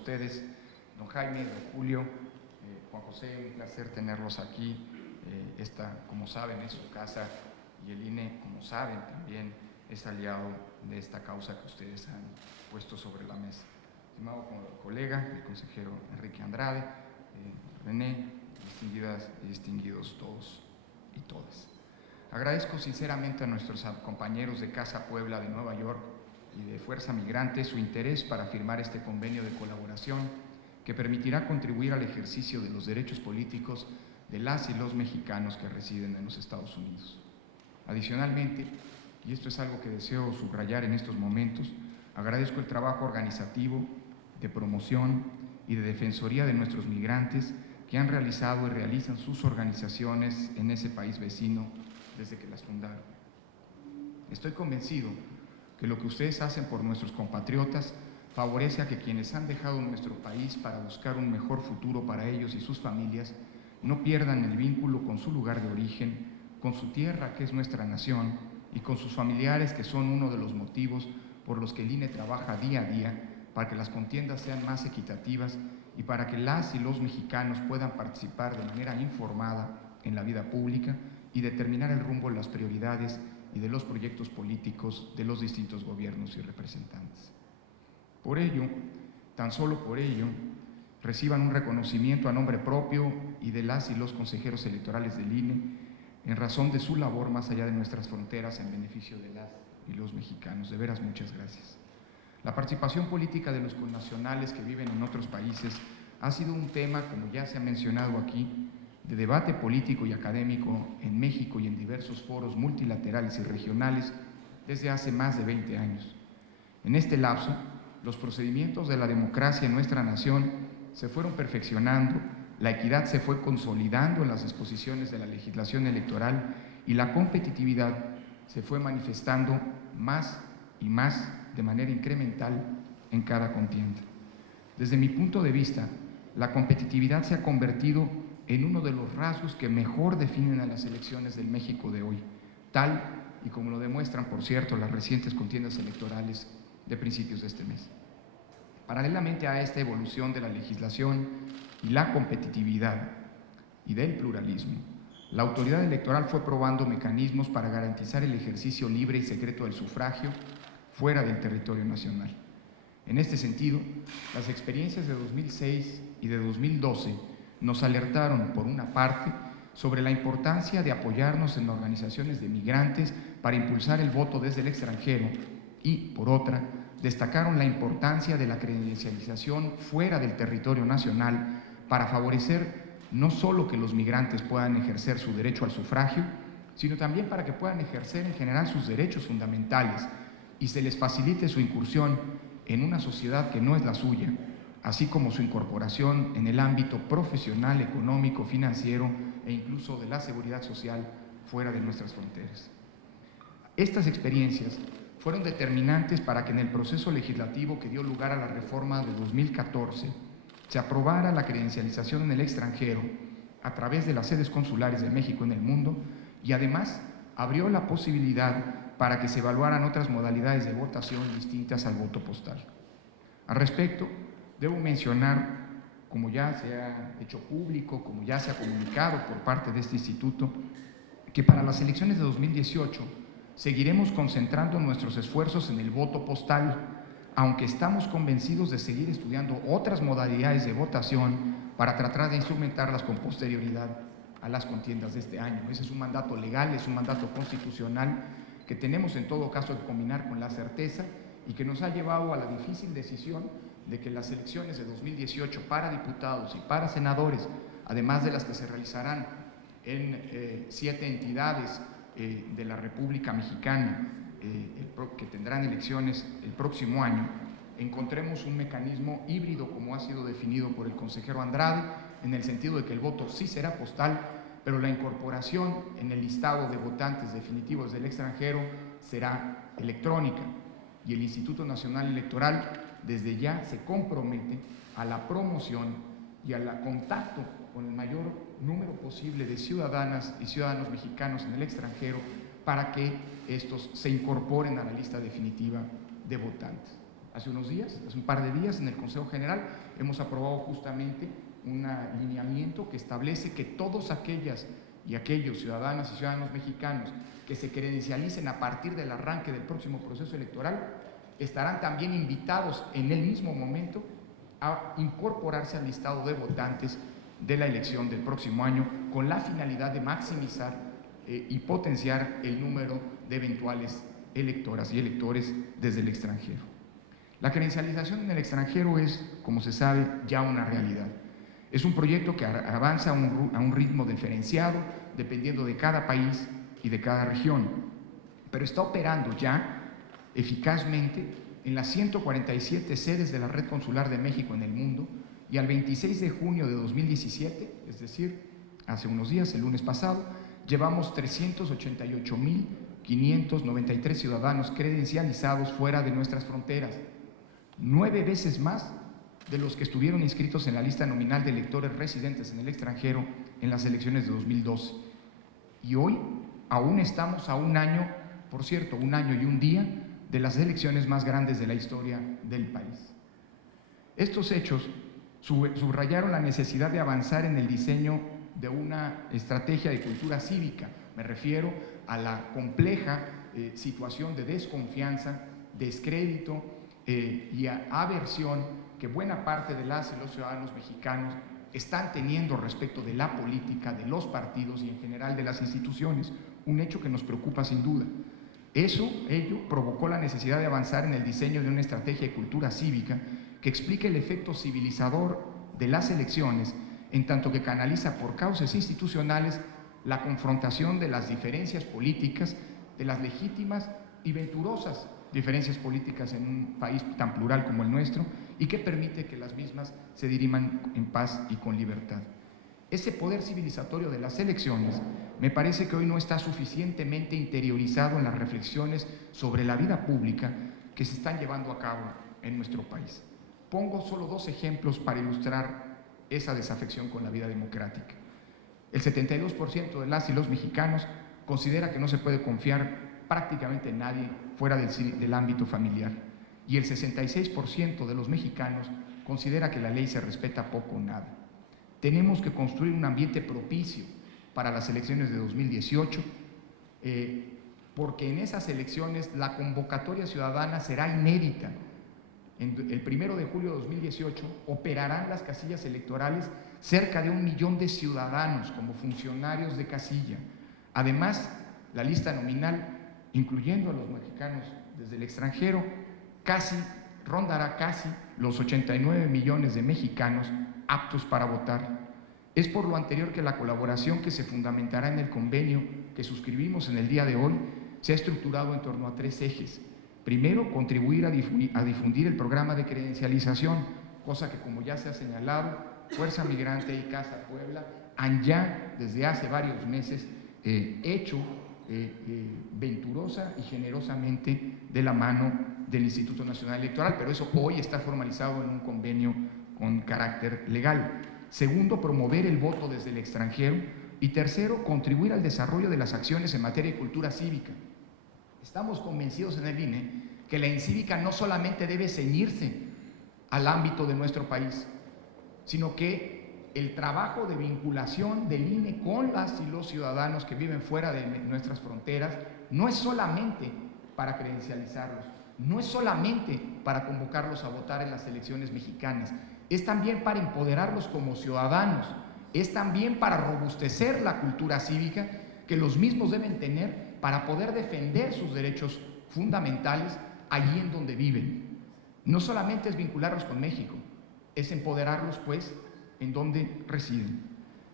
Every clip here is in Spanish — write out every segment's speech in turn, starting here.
Ustedes, don Jaime, don Julio, Juan José, un placer tenerlos aquí. Esta, como saben, es su casa y el INE, como saben, también es aliado de esta causa que ustedes han puesto sobre la mesa. Estimado colega, el consejero Enrique Andrade, René, distinguidas y distinguidos todos y todas. Agradezco sinceramente a nuestros compañeros de Casa Puebla de Nueva York y de Fuerza Migrante su interés para firmar este convenio de colaboración que permitirá contribuir al ejercicio de los derechos políticos de las y los mexicanos que residen en los Estados Unidos. Adicionalmente, y esto es algo que deseo subrayar en estos momentos, agradezco el trabajo organizativo, de promoción y de defensoría de nuestros migrantes que han realizado y realizan sus organizaciones en ese país vecino desde que las fundaron. Estoy convencido que lo que ustedes hacen por nuestros compatriotas favorece a que quienes han dejado nuestro país para buscar un mejor futuro para ellos y sus familias no pierdan el vínculo con su lugar de origen, con su tierra que es nuestra nación y con sus familiares que son uno de los motivos por los que el INE trabaja día a día para que las contiendas sean más equitativas y para que las y los mexicanos puedan participar de manera informada en la vida pública y determinar el rumbo de las prioridades y de los proyectos políticos de los distintos gobiernos y representantes. Por ello, tan solo por ello, reciban un reconocimiento a nombre propio y de las y los consejeros electorales del INE en razón de su labor más allá de nuestras fronteras en beneficio de las y los mexicanos. De veras, muchas gracias. La participación política de los connacionales que viven en otros países ha sido un tema, como ya se ha mencionado aquí, de debate político y académico en México y en diversos foros multilaterales y regionales desde hace más de 20 años. En este lapso, los procedimientos de la democracia en nuestra nación se fueron perfeccionando, la equidad se fue consolidando en las disposiciones de la legislación electoral y la competitividad se fue manifestando más y más de manera incremental en cada contienda. Desde mi punto de vista, la competitividad se ha convertido en uno de los rasgos que mejor definen a las elecciones del México de hoy, tal y como lo demuestran, por cierto, las recientes contiendas electorales de principios de este mes. Paralelamente a esta evolución de la legislación y la competitividad y del pluralismo, la autoridad electoral fue probando mecanismos para garantizar el ejercicio libre y secreto del sufragio fuera del territorio nacional. En este sentido, las experiencias de 2006 y de 2012 nos alertaron, por una parte, sobre la importancia de apoyarnos en organizaciones de migrantes para impulsar el voto desde el extranjero y, por otra, destacaron la importancia de la credencialización fuera del territorio nacional para favorecer no solo que los migrantes puedan ejercer su derecho al sufragio, sino también para que puedan ejercer en general sus derechos fundamentales y se les facilite su incursión en una sociedad que no es la suya, así como su incorporación en el ámbito profesional, económico, financiero e incluso de la seguridad social fuera de nuestras fronteras. Estas experiencias fueron determinantes para que en el proceso legislativo que dio lugar a la reforma de 2014 se aprobara la credencialización en el extranjero a través de las sedes consulares de México en el mundo y además abrió la posibilidad para que se evaluaran otras modalidades de votación distintas al voto postal. Al respecto, debo mencionar, como ya se ha hecho público, como ya se ha comunicado por parte de este instituto, que para las elecciones de 2018 seguiremos concentrando nuestros esfuerzos en el voto postal, aunque estamos convencidos de seguir estudiando otras modalidades de votación para tratar de instrumentarlas con posterioridad a las contiendas de este año. Ese es un mandato legal, es un mandato constitucional que tenemos en todo caso que combinar con la certeza y que nos ha llevado a la difícil decisión de que las elecciones de 2018 para diputados y para senadores, además de las que se realizarán en 7 entidades de la República Mexicana que tendrán elecciones el próximo año, encontremos un mecanismo híbrido como ha sido definido por el consejero Andrade, en el sentido de que el voto sí será postal, pero la incorporación en el listado de votantes definitivos del extranjero será electrónica y el Instituto Nacional Electoral desde ya se compromete a la promoción y al contacto con el mayor número posible de ciudadanas y ciudadanos mexicanos en el extranjero para que estos se incorporen a la lista definitiva de votantes. hace unos días, hace un par de días, en el Consejo General, hemos aprobado justamente un lineamiento que establece que todos aquellas y aquellos ciudadanas y ciudadanos mexicanos que se credencialicen a partir del arranque del próximo proceso electoral estarán también invitados en el mismo momento a incorporarse al listado de votantes de la elección del próximo año, con la finalidad de maximizar y potenciar el número de eventuales electoras y electores desde el extranjero. La credencialización en el extranjero es, como se sabe, ya una realidad. Es un proyecto que avanza a un ritmo diferenciado, dependiendo de cada país y de cada región, pero está operando ya eficazmente en las 147 sedes de la Red Consular de México en el mundo, y al 26 de junio de 2017, es decir, hace unos días, el lunes pasado, llevamos 388.593 ciudadanos credencializados fuera de nuestras fronteras, 9 veces más de los que estuvieron inscritos en la lista nominal de electores residentes en el extranjero en las elecciones de 2012. Y hoy aún estamos a un año, por cierto, un año y un día, de las elecciones más grandes de la historia del país. Estos hechos subrayaron la necesidad de avanzar en el diseño de una estrategia de cultura cívica. Me refiero a la compleja situación de desconfianza, descrédito y aversión que buena parte de las y los ciudadanos mexicanos están teniendo respecto de la política, de los partidos y en general de las instituciones, un hecho que nos preocupa sin duda. Ello provocó la necesidad de avanzar en el diseño de una estrategia de cultura cívica que explique el efecto civilizador de las elecciones, en tanto que canaliza por causas institucionales la confrontación de las diferencias políticas, de las legítimas y venturosas diferencias políticas en un país tan plural como el nuestro, y que permite que las mismas se diriman en paz y con libertad. Ese poder civilizatorio de las elecciones me parece que hoy no está suficientemente interiorizado en las reflexiones sobre la vida pública que se están llevando a cabo en nuestro país. Pongo solo 2 ejemplos para ilustrar esa desafección con la vida democrática. El 72% de las y los mexicanos considera que no se puede confiar prácticamente en nadie fuera del ámbito familiar, y el 66% de los mexicanos considera que la ley se respeta poco o nada. Tenemos que construir un ambiente propicio para las elecciones de 2018, porque en esas elecciones la convocatoria ciudadana será inédita. El 1 de julio de 2018 operarán las casillas electorales cerca de 1 millón de ciudadanos como funcionarios de casilla. Además, la lista nominal, incluyendo a los mexicanos desde el extranjero, rondará casi los 89 millones de mexicanos aptos para votar. Es por lo anterior que la colaboración que se fundamentará en el convenio que suscribimos en el día de hoy se ha estructurado en torno a 3 ejes. Primero, contribuir a difundir el programa de credencialización, cosa que, como ya se ha señalado, Fuerza Migrante y Casa Puebla han ya desde hace varios meses hecho venturosa y generosamente de la mano del Instituto Nacional Electoral, pero eso hoy está formalizado en un convenio con carácter legal. Segundo, promover el voto desde el extranjero. Y tercero, contribuir al desarrollo de las acciones en materia de cultura cívica. Estamos convencidos en el INE que la incívica no solamente debe ceñirse al ámbito de nuestro país, sino que el trabajo de vinculación del INE con las y los ciudadanos que viven fuera de nuestras fronteras no es solamente para credencializarlos, no es solamente para convocarlos a votar en las elecciones mexicanas, es también para empoderarlos como ciudadanos, es también para robustecer la cultura cívica que los mismos deben tener para poder defender sus derechos fundamentales allí en donde viven. No solamente es vincularlos con México, es empoderarlos, pues, en donde residen.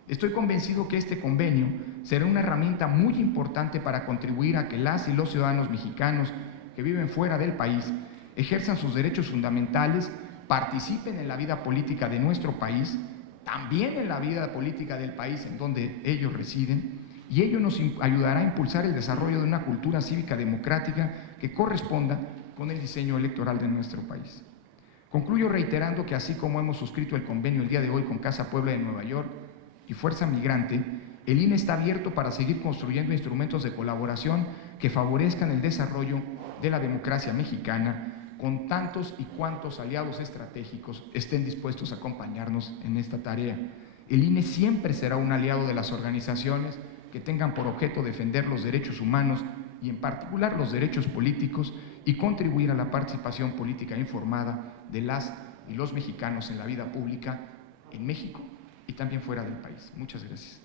Estoy convencido que este convenio será una herramienta muy importante para contribuir a que las y los ciudadanos mexicanos que viven fuera del país ejerzan sus derechos fundamentales, participen en la vida política de nuestro país, también en la vida política del país en donde ellos residen, y ello nos ayudará a impulsar el desarrollo de una cultura cívica democrática que corresponda con el diseño electoral de nuestro país. Concluyo reiterando que así como hemos suscrito el convenio el día de hoy con Casa Puebla de Nueva York y Fuerza Migrante, el INE está abierto para seguir construyendo instrumentos de colaboración que favorezcan el desarrollo de la democracia mexicana, con tantos y cuantos aliados estratégicos estén dispuestos a acompañarnos en esta tarea. El INE siempre será un aliado de las organizaciones que tengan por objeto defender los derechos humanos y en particular los derechos políticos y contribuir a la participación política informada de las y los mexicanos en la vida pública en México y también fuera del país. Muchas gracias.